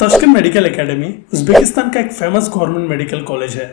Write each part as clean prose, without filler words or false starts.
Tashkent medical academy Uzbekistan का एक famous government medical college है।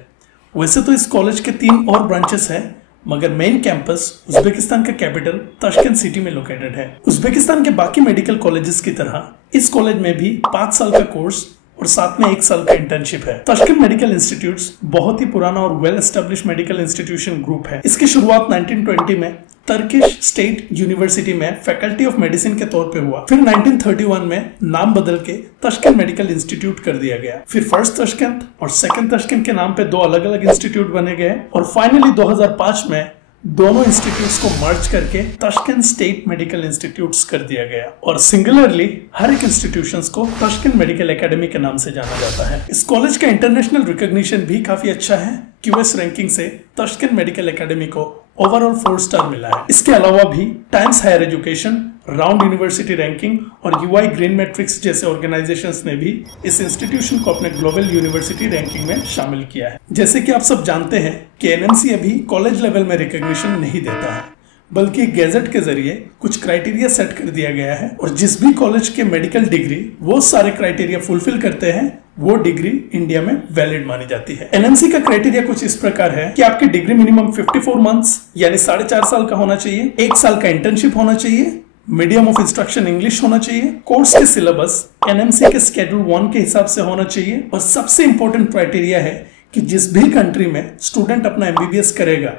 वैसे तो इस कॉलेज के 3 और ब्रांचेस हैं, मगर मेन कैंपस उज्बेकिस्तान का कैपिटल ताशकंद सिटी में लोकेटेड है। उज्बेकिस्तान के बाकी मेडिकल कॉलेजेस की तरह इस कॉलेज में भी 5 साल का कोर्स और साथ में 1 साल का इंटर्नशिप है। ताशकंद मेडिकल इंस्टीट्यूट्स बहुत ही पुराना और well establish medical institution group है। इसकी शुरुआत 1920 में टर्किश स्टेट यूनिवर्सिटी में फैकल्टी ऑफ मेडिसिन के तौर पे हुआ। फिर 1931 में नाम बदल के ताशकंद मेडिकल इंस्टीट्यूट कर दिया गया। फिर फर्स्ट ताशकंद और सेकंड ताशकंद के नाम पे 2 अलग अलग इंस्टीट्यूट बने गए और फाइनली 2005 में दोनों इंस्टीट्यूट्स को मर्ज करके ताशकंद स्टेट मेडिकल इंस्टीट्यूट्स कर दिया गया और सिंगुलरली हर एक इंस्टीट्यूशंस को ताशकंद मेडिकल एकेडमी के नाम से जाना जाता है। इस कॉलेज का इंटरनेशनल रिकॉग्निशन भी काफी अच्छा है। क्यूएस रैंकिंग से ताशकंद मेडिकल एकेडमी को ओवरऑल 4 स्टार मिला है। इसके अलावा भी Times Higher Education, round university ranking और यूआई ग्रीन मैट्रिक्स जैसे ऑर्गेनाइजेशंस ने भी इस इंस्टीट्यूशन को अपने ग्लोबल यूनिवर्सिटी रैंकिंग में शामिल किया है। जैसे कि आप सब जानते हैं कि एनएमसी अभी कॉलेज लेवल में रिकॉग्निशन नहीं देता है, बल्कि गैजेट के जरिए कुछ क्राइटेरिया सेट कर दिया गया है और जिस भी कॉलेज के मेडिकल डिग्री वो सारे क्राइटेरिया फुलफिल करते हैं वो डिग्री इंडिया में वैलिड मानी जाती है। एनएमसी का क्राइटेरिया कुछ इस प्रकार है कि आपकी डिग्री मिनिमम 54 मंथ्स यानी 4.5 साल का होना चाहिए, 1 साल का इंटर्नशिप होना चाहिए, मीडियम ऑफ इंस्ट्रक्शन इंग्लिश होना चाहिए, कोर्स के सिलेबस एनएमसी के शेड्यूल 1 के हिसाब से होना चाहिए और सबसे इंपॉर्टेंट क्राइटेरिया है कि जिस भी कंट्री में स्टूडेंट अपना एमबीबीएस करेगा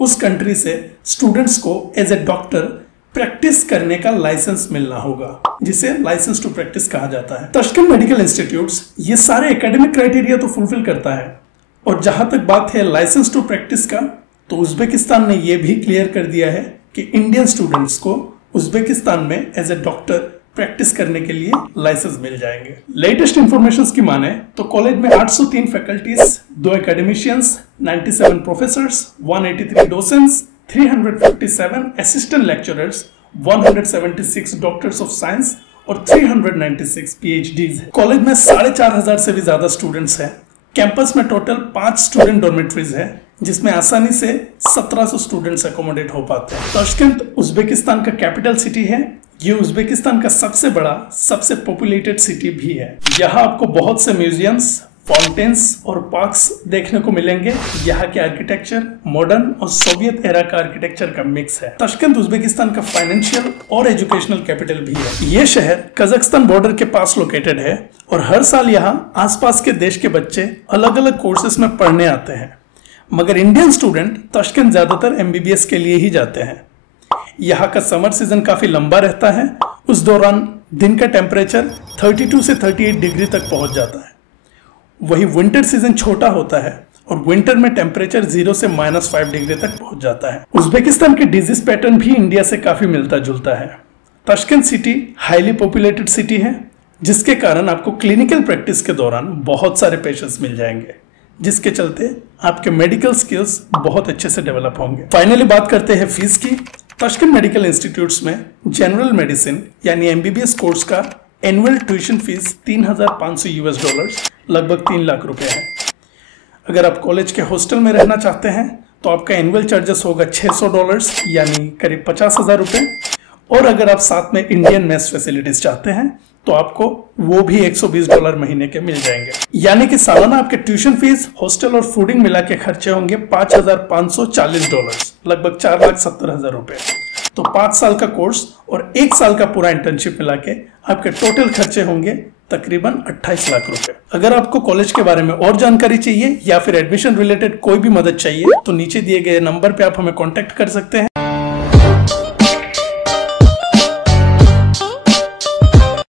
उस कंट्री से स्टूडेंट्स को एज ए डॉक्टर प्रैक्टिस करने का लाइसेंस मिलना होगा, जिसे लाइसेंस टू प्रैक्टिस कहा जाता है। ताशकंद मेडिकल इंस्टीट्यूट्स ये सारे एकेडमिक क्राइटेरिया तो फुलफिल करता है और जहां तक बात है लाइसेंस टू प्रैक्टिस का, तो उज्बेकिस्तान ने यह भी क्लियर कर दिया है कि इंडियन स्टूडेंट्स को उज्बेकिस्तान में एज ए डॉक्टर प्रैक्टिस करने के लिए लाइसेंस मिल जाएंगे। लेटेस्ट इंफॉर्मेशन की माने तो कॉलेज में 803 faculties, 2 academicians, 97 professors, 183 डोसेंट्स, 357 assistant lecturers, 176 doctors of science और 396 पीएचडीज है। कॉलेज में 4,500 से भी ज्यादा स्टूडेंट्स हैं। कैंपस में टोटल 5 स्टूडेंट डॉर्मेटरीज है, जिसमें आसानी से 1700 स्टूडेंट्स अकोमोडेट हो पाते हैं। ताशकंद उज्बेकिस्तान का कैपिटल सिटी है। ये उज्बेकिस्तान का सबसे बड़ा, सबसे पॉपुलेटेड सिटी भी है। यहाँ आपको बहुत से म्यूजियम्स, फाउंटेन्स और पार्क्स देखने को मिलेंगे। यहाँ के आर्किटेक्चर मॉडर्न और सोवियत एरा का आर्किटेक्चर का मिक्स है। ताशकंद उज्बेकिस्तान का फाइनेंशियल और एजुकेशनल कैपिटल भी है। ये शहर कजाकिस्तान बॉर्डर के पास लोकेटेड है और हर साल यहाँ आसपास के देश के बच्चे अलग अलग कोर्सेस में पढ़ने आते हैं, मगर इंडियन स्टूडेंट ताशकंद ज्यादातर एमबीबीएस के लिए ही जाते हैं। यहाँ का समर सीजन काफी लंबा रहता है। उस दौरान दिन का टेम्परेचर 32 से 38 डिग्री तक पहुंच जाता है। वही विंटर सीजन छोटा होता है और विंटर में टेम्परेचर 0 से -5 डिग्री तक पहुंच जाता है। उज्बेकिस्तान के डिजीज पैटर्न भी इंडिया से काफी मिलता जुलता है। Tashkent city highly populated city है, जिसके कारण आपको क्लिनिकल प्रैक्टिस के दौरान बहुत सारे पेशेंट्स मिल जाएंगे, जिसके चलते आपके मेडिकल स्किल्स बहुत अच्छे से डेवलप होंगे। फाइनली बात करते हैं फीस की। ताशकंद मेडिकल इंस्टीट्यूट्स में जनरल मेडिसिन यानी एमबीबीएस कोर्स का एनुअल ट्यूशन फीस $3,500 लगभग 3 लाख रुपए है। अगर आप कॉलेज के हॉस्टल में रहना चाहते हैं तो आपका एनुअल चार्जेस होगा $600 यानी करीब 50,000 रुपए। और अगर आप साथ में इंडियन मेस फैसिलिटीज चाहते हैं तो आपको वो भी $120 महीने के मिल जाएंगे। यानी कि सालाना आपके ट्यूशन फीस, हॉस्टल और फूडिंग मिला के खर्चे होंगे $5,540 लगभग 4,70,000 रुपए। तो 5 साल का कोर्स और 1 साल का पूरा इंटर्नशिप मिला के आपके टोटल खर्चे होंगे तकरीबन 28 लाख रुपए। अगर आपको कॉलेज के बारे में और जानकारी चाहिए या फिर एडमिशन रिलेटेड कोई भी मदद चाहिए तो नीचे दिए गए नंबर पे आप हमें कांटेक्ट कर सकते हैं।